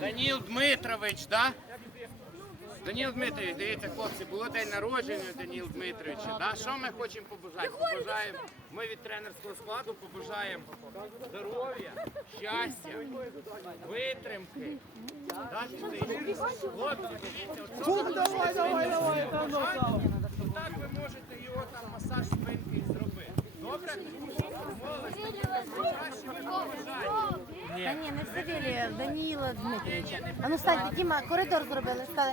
Даніл Дмитрович, да? Даніл Дмитрович, дивіться, хлопці, було день народження Даніл Дмитровича. Да? Що ми хочемо побажати? Побажаємо, ми від тренерського складу побажаємо здоров'я, щастя, витримки. Да? Хлопці, дивіться, от давай, давай, давай, так ви можете його там масаж спинки зробити. Добре? Та ні, не в Савелія, в Даніла Дмитровича. А ну станьте, Діма, коридор зробили, стали.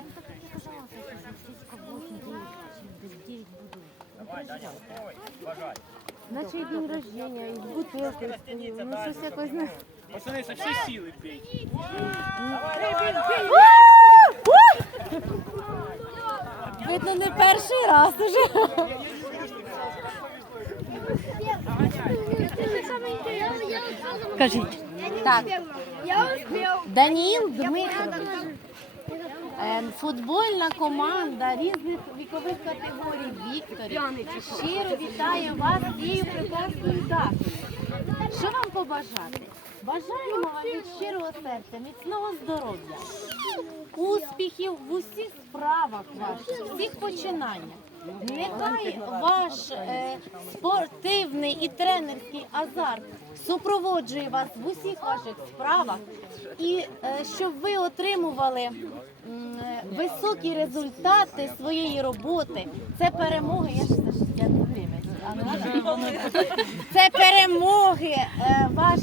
Наче і день рождення, і бутилки, ну щось якось не... Пацани, со всі сили пейте. Видно, не перший раз уже. Кажіть. Так. Даніл Дмитрович. Е, Футбольна команда різних вікових категорій Вікторів щиро вітає вас цією прекрасною датою. Що вам побажати? Бажаємо вам від щирого серця, міцного здоров'я, успіхів в усіх справах ваших, всіх починаннях. Нехай ваш е, спортивний і тренерський азарт супроводжує вас в усіх ваших справах, і е, щоб ви отримували е, високі результати своєї роботи. Це перемоги. Я ж це перемоги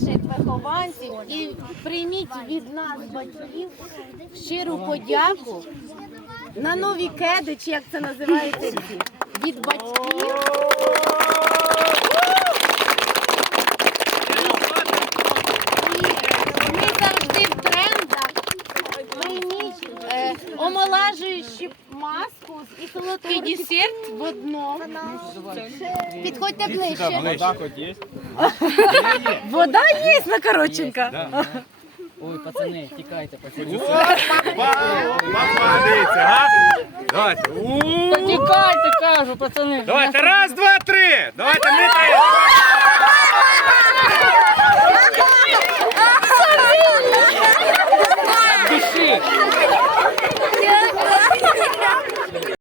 ваших вихованців і прийміть від нас, батьків, щиру подяку на нові кеди, чи як це називається, від батьків. Ми завжди в. Прийміть е, омолажуючу маску і солодкий десерт в одному. Підходьте ближче. Вода хоть есть? Вода є накороченька. Ой, пацани, тікайте, пацани. Давайте. Тікайте, кажу, пацани. Давайте, раз, два, три. Давайте, ми